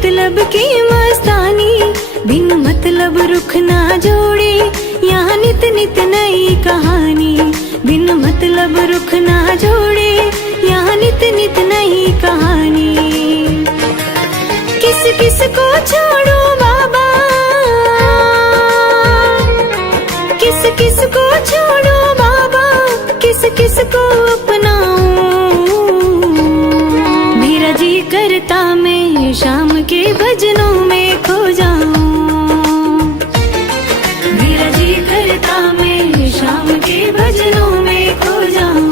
मतलब की मस्तानी, बिन मतलब रुख ना जोड़े, यहाँ नित नित नई कहानी। बिन मतलब रुख ना जोड़े, यहाँ नित नित नई कहानी। किस किस को छोड़ो बाबा, किस किस को छोड़ो बाबा, किस किस को अपनाऊं। मेरा जी करता मैं शाम के भजनों में खो जाऊं। मेरा जी करता मैं शाम के भजनों में खो जाऊं।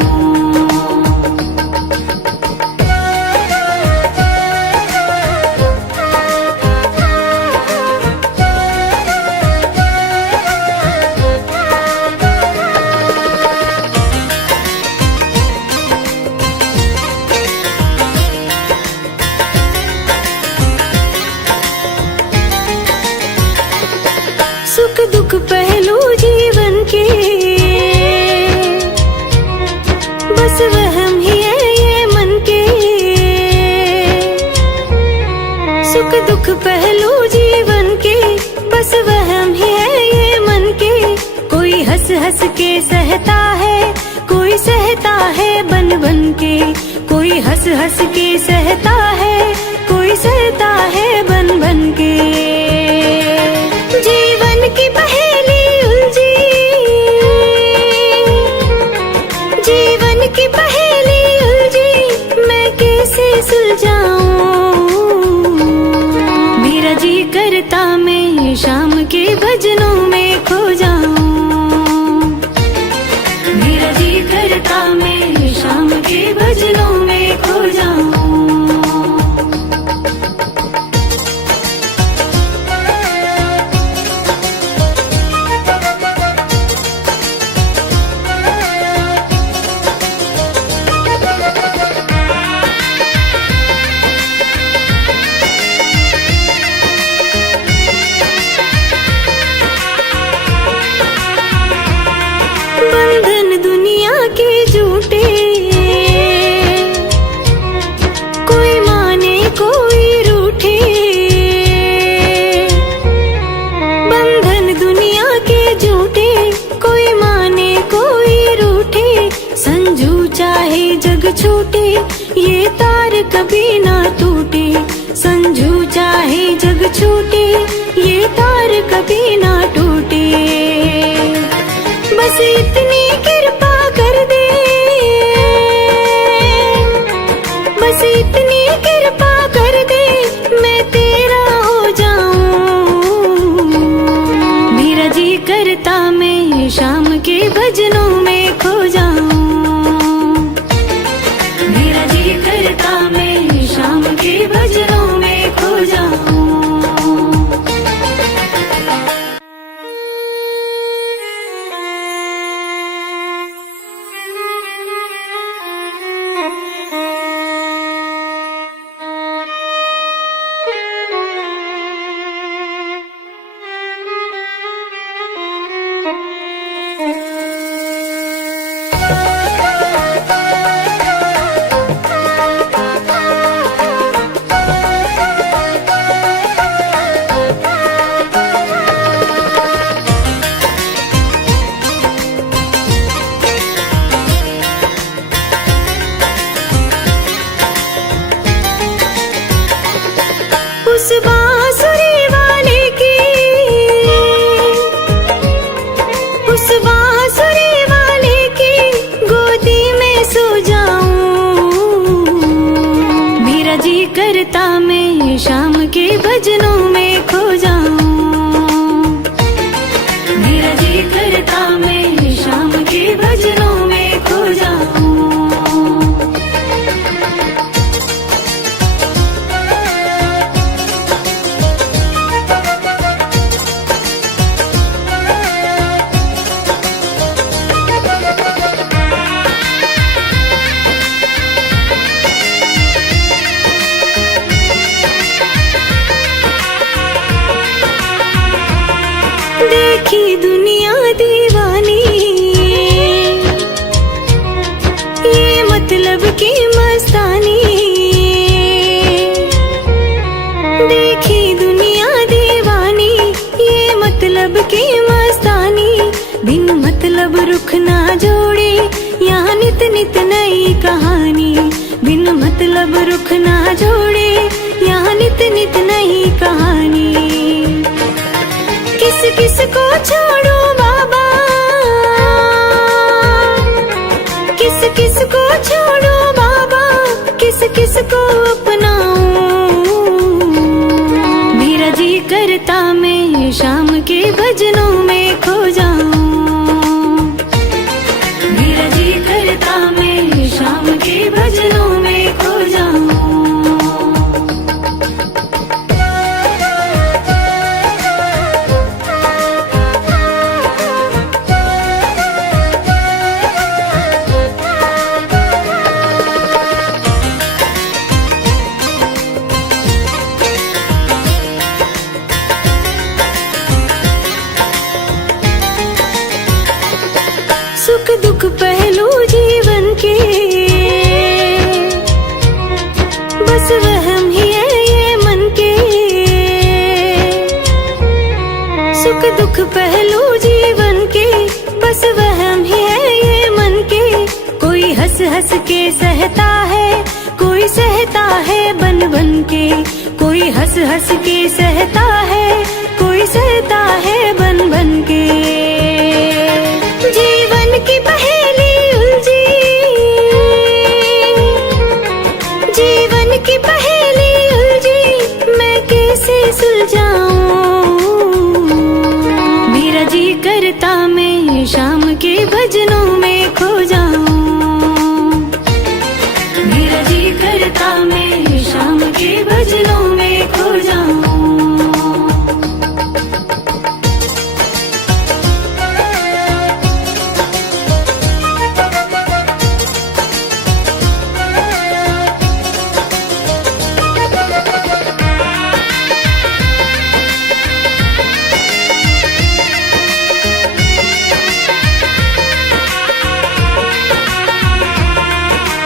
सुख दुख पहलू जीवन के, बस वहम ही है ये मन के। सुख दुख पहलू जीवन के, बस वहम ही है ये मन के। कोई हंस हंस के सहता है, कोई सहता है बन बन के। कोई हंस हंस के सहता है, कोई सहता है बन बन के। जीवन की पहेली उलझी, जीवन की पहेली उलझी, मैं कैसे सुलझाऊं। मेरा जी करता मैं शाम के भजनों में खो जाऊं। मेरा जी करता मैं शाम के भजनों में खो जाऊं। बंधन दुनिया के झूठे, कोई माने कोई रूठे। बंधन दुनिया के झूठे, कोई माने कोई रूठे। संजू चाहे जग छूटे, ये तार कभी ना टूटे। संजू चाहे जग छूटे, ये तार कभी ना टूटे। बस इतनी कृपा कर दे, बस इतनी कृपा कर दे, मैं तेरा हो जाऊं। मेरा जी करता मैं शाम के भजनों में खो जाऊं। मेरा जी करता मैं शाम के भजनों में खो जाऊं। उस बांसुरी वाले की, उस बांसुरी वाले की गोदी में सो जाऊं। मेरा जी करता मैं शाम के भजनों में खो जाऊं। मेरा जी करता मैं शाम के भजनों में खो जाऊं। देखी दुनिया दीवानी, ये मतलब की मस्तानी। बिन मतलब रुख ना जोड़े, यहाँ नित नित नई कहानी। बिन मतलब रुख ना जोड़े, यहाँ नित नित नई कहानी। किस किस को छोड़ूं बाबा, किस किस को छोड़ूं बाबा, किस किस को अपनाऊं। मेरा जी करता मैं शाम के भजनों में खो जाऊं। मेरा जी करता मैं शाम के भजनों में खो जाऊं। सुख दुख पहलू जीवन के, बस वहम ही है ये मन के। सुख दुख पहलू जीवन के, बस वहम ही है ये मन के। कोई हंस हंस के सहता है, कोई सहता है बन बन के। कोई हंस हंस के सहता है, कोई सहता है बन बन के। जीवन की पहेली उलझी, जीवन की पहेली उलझी, मैं कैसे सुलझाऊं। मेरा जी करता मैं शाम के भजनों में खो जाऊं। मेरा जी करता मैं शाम के भजनों में खो जाऊं।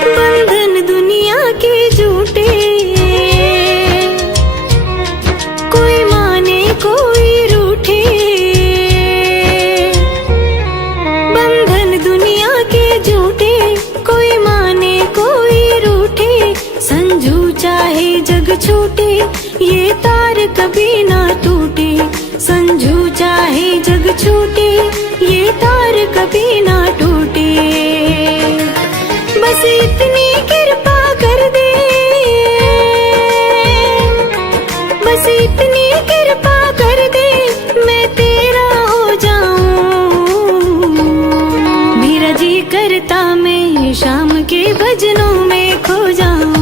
बंधन दुनिया के झूठे, कोई माने कोई रूठे। बंधन दुनिया के झूठे, कोई माने कोई रूठे। संजू चाहे जग छूटे, ये तार कभी ना टूटे। संजू चाहे जग छूटे, ये तार कभी ना टूटे। बस इतनी कृपा कर दे, बस इतनी कृपा कर दे, मैं तेरा हो जाऊं। मेरा जी करता मैं शाम के भजनों में खो जाऊं।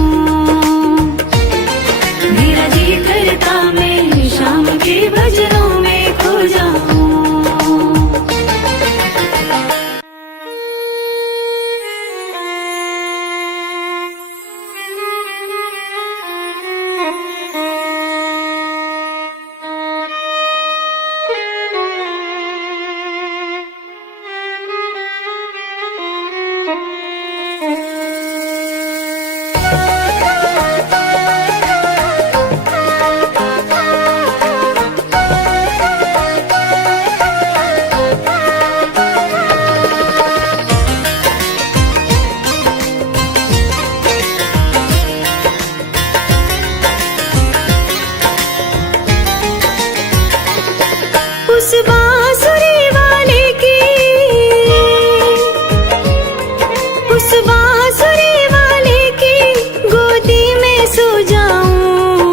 मेरा जी करता मैं शाम के भजनों में खो जाऊं। उस बांसुरी वाले की, उस बांसुरी वाले की गोदी में सो जाऊं।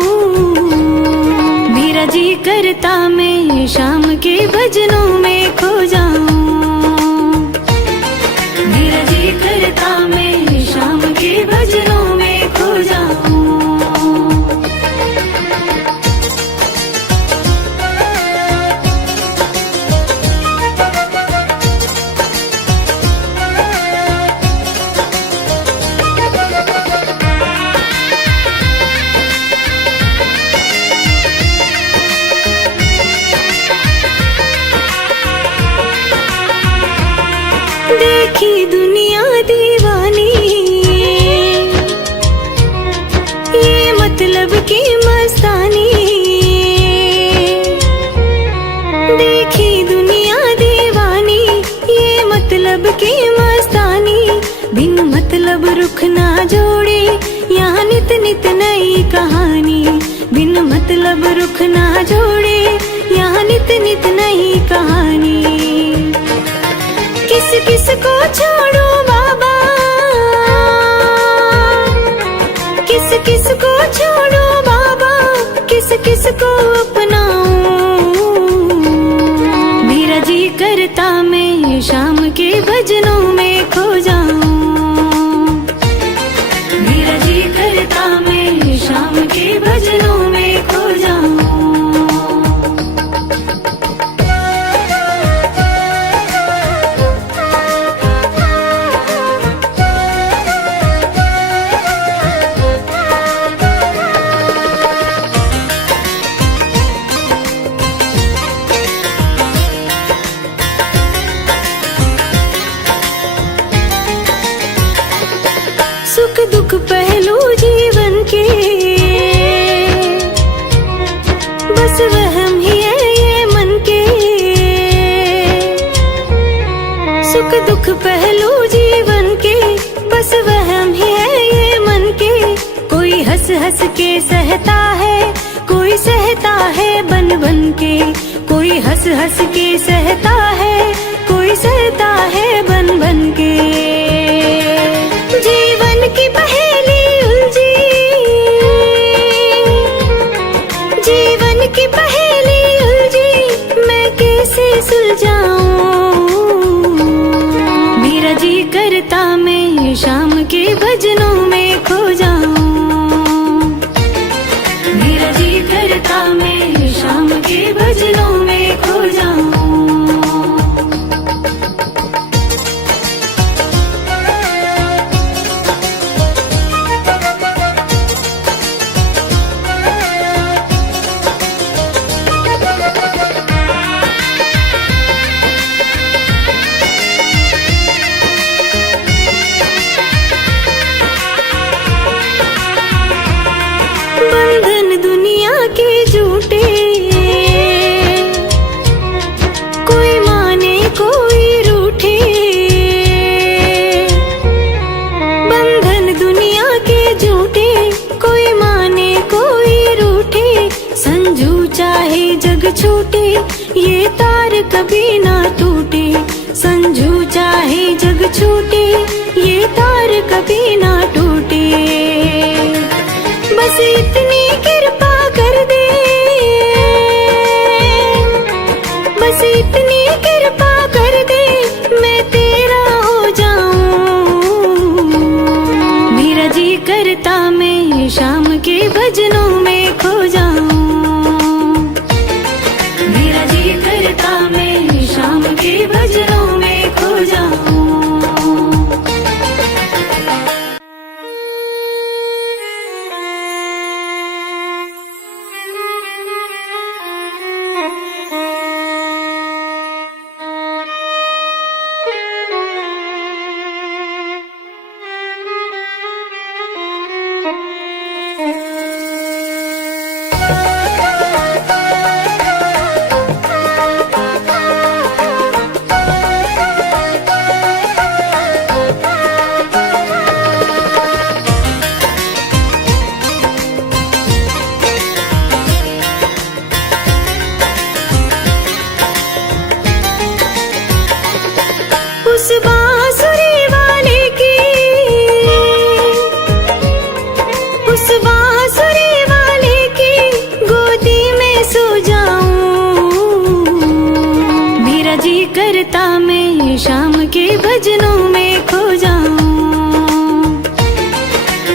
मेरा जी करता मैं शाम के भजनों में खो जाऊं। मेरा जी करता मैं शाम के भजनों में खो जाऊं। रुख ना जोड़े, यहाँ नित नित नई कहानी। बिन मतलब रुख ना जोड़े, यहाँ नित नित नई कहानी। किस किस को छोड़ूं बाबा, किस किस को छोड़ूं बाबा, किस किस को अपनाऊं। मेरा जी करता मैं शाम के भजनों में खो जाऊं। मेरा जी करता मैं शाम के भजनों में खो जाऊं। सुख दुख पहलू जीवन के, बस वहम ही है ये मन के। सुख दुख पहलू जीवन के, बस वहम ही है ये मन के। कोई हंस हंस के सहता है, कोई सहता है बन बन के। कोई हंस हंस के सहता है, कोई सहता है बन बन के। जीवन की पहेली उलझी, जीवन की पहेली उलझी, मैं कैसे सुलझाऊं। मेरा जी करता मैं शाम के भजनों में खो जाऊं। मेरा जी करता मैं शाम के भजनों में खो जाऊं। बंधन दुनिया के झूठे, कोई माने कोई रूठे। बंधन दुनिया के झूठे, कोई माने कोई रूठे। संजू चाहे जग छूटे, ये तार कभी ना टूटे। संजू चाहे जग छूटे, ये तार कभी ना टूटे। बस इतनी कृपा कर दे, बस इतनी कृपा कर दे, मैं तेरा हो जाऊं। मेरा जी करता मैं शाम के भजनों में खो जाऊं। मेरा जी करता मैं शाम के भजनों में खो जाऊं। उस बांसुरी वाले की, उस बांसुरी वाले की गोदी में सो जाऊं। मेरा जी करता मैं शाम के भजनों में खो जाऊं।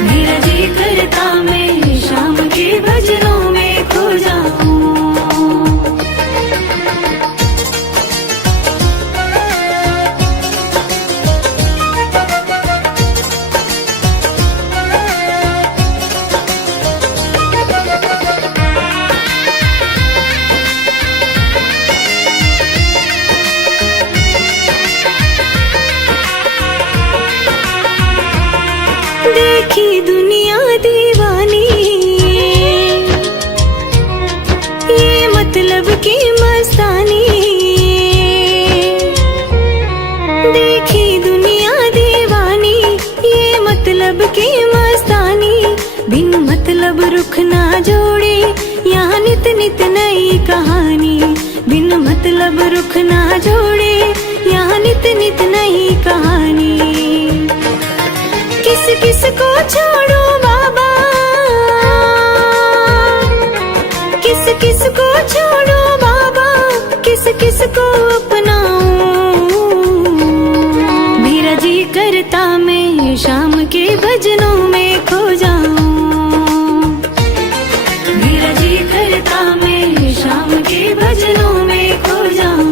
मेरा जी करता मैं शाम के भजनों में खो जाऊं। देखी दुनिया दीवानी, ये मतलब की मस्तानी। देखी दुनिया दीवानी, ये मतलब जोड़े, यहाँ नित नित नई कहानी, बिन मतलब रुख ना जोड़े, यहाँ नित नित नई कहानी। किस किस को छोड़ूं बाबा, किस किस को छोड़ूं बाबा, किस किस को अपनाऊं। मेरा जी करता मैं शाम के भजनों में खो जाऊं, मेरा जी करता मैं शाम के भजनों में खो जाऊं।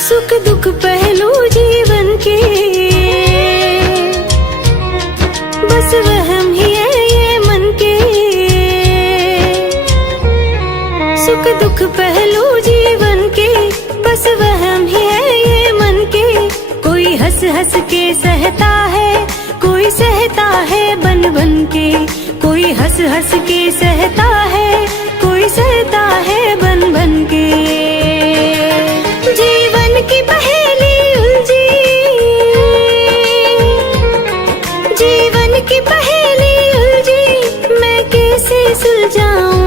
सुख दुख पहलू जीवन के, बस वहम ही है ये मन के। सुख दुख पहलू जीवन के, बस वहम ही है ये मन के। कोई हंस हंस के सहता है, कोई सहता है बन बन के। कोई हंस हंस के सहता है, कोई सहता है बन बन के। जीवन की पहेली उलझी, जीवन की पहेली उलझी, मैं कैसे सुलझाऊं।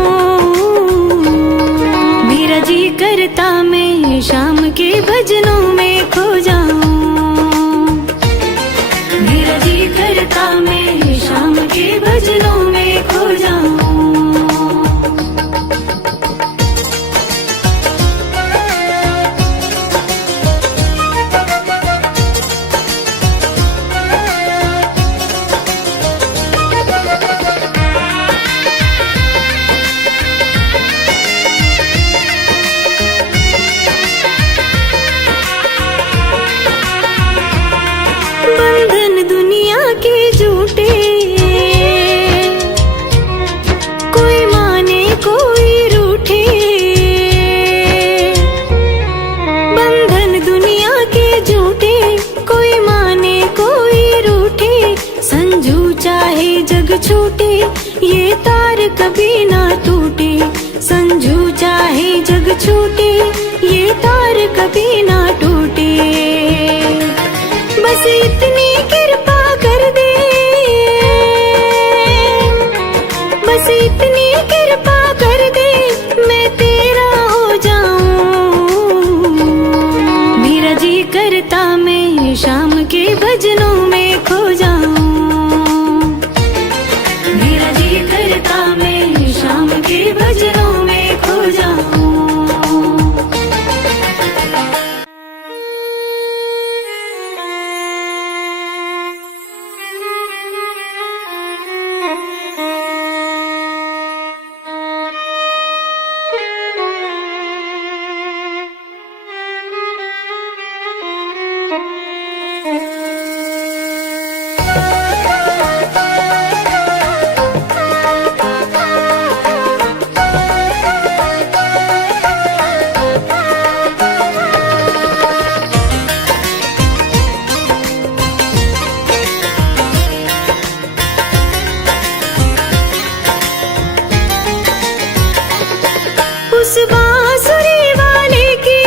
मेरा जी करता मैं शाम के भजनों में खो जाऊं, मेरा जी करता मैं शाम के भजनों में खो जाऊं। बंधन दुनिया के झूठे, कोई माने कोई रूठे। बंधन दुनिया के झूठे, कोई माने कोई रूठे। संजू चाहे जग छूटे, ये तार कभी ना टूटे। संजू चाहे जग छूटे, ये तार कभी ना टूटे। बस इतनी कृपा कर दे, बस इतनी कृपा कर दे, मैं तेरा हो जाऊं। मेरा जी करता मैं शाम के भजनों में खो जाऊं, मेरा जी करता मैं शाम के भजनों में खो जाऊं। उस बांसुरी वाले की,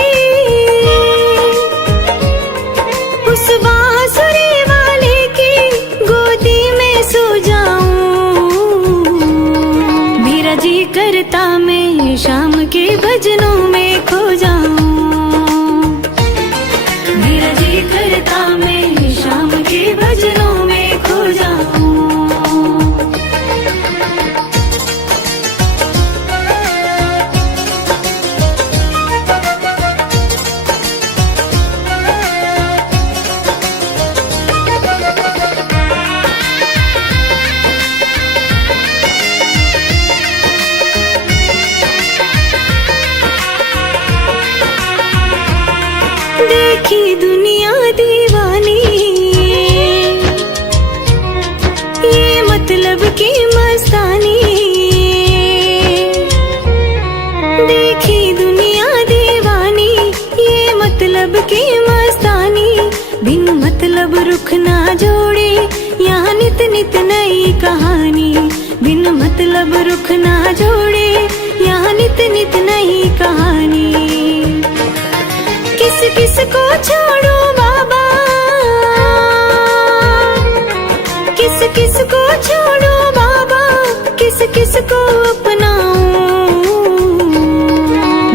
उस बांसुरी वाले की गोदी में सो जाऊं। मेरा जी करता मैं शाम के भजनों में खो जाऊं, मेरा जी करता मैं शाम के भजनों में खो जाऊं। देखी दुनिया दीवानी, मतलब रुख ना जोड़े, यहाँ नित नित नई कहानी। बिन मतलब रुख ना जोड़े, यहाँ नित नित नई कहानी। किस किस को छोड़ो बाबा, किस किस को छोड़ो बाबा, किस किस को अपनाऊं।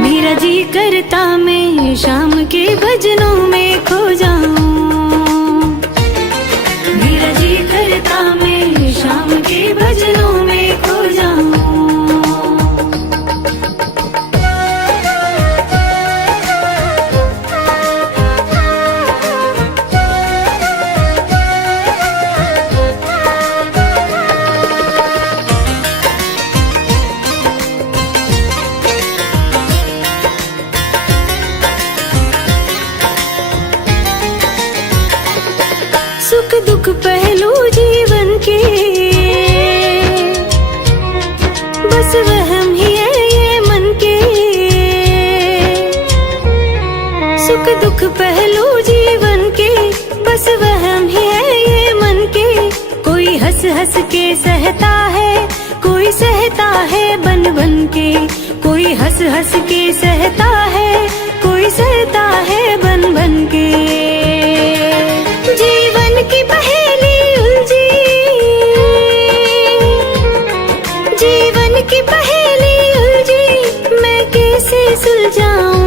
मेरा जी करता मैं शाम के भजनों में खो जाऊं। मेरा जी करता मैं शाम के भजनों में खो जाऊं। सुख दुख पहलू जीवन के, बस वहम ही है ये मन के। सुख दुख पहलू जीवन के, बस वहम ही है ये मन के। कोई हंस हंस के सहता है, कोई सहता है बन बन के। कोई हंस हंस के सहता है, कोई सहता है बन बन के। जीवन की पहेली उलझी, जीवन की पहेली उलझी, मैं कैसे सुलझाऊं।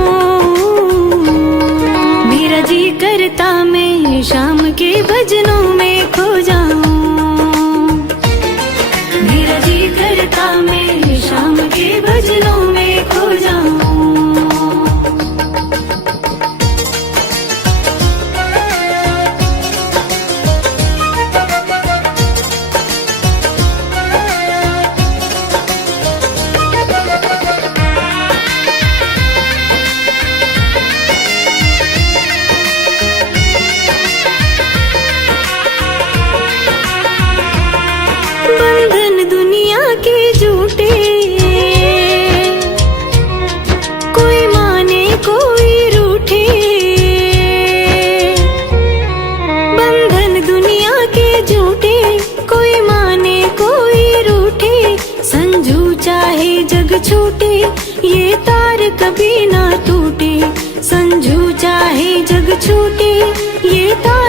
मेरा जी करता मैं शाम के भजनों में खो जाऊं। मेरा जी करता मैं शाम के भजनों में खो जाऊं। बंधन दुनिया के झूठे, कोई माने कोई रूठे। बंधन दुनिया के झूठे, कोई माने कोई रूठे। संजू चाहे जग छूटे, ये तार कभी ना टूटे। संजू चाहे जग छूटे, ये तार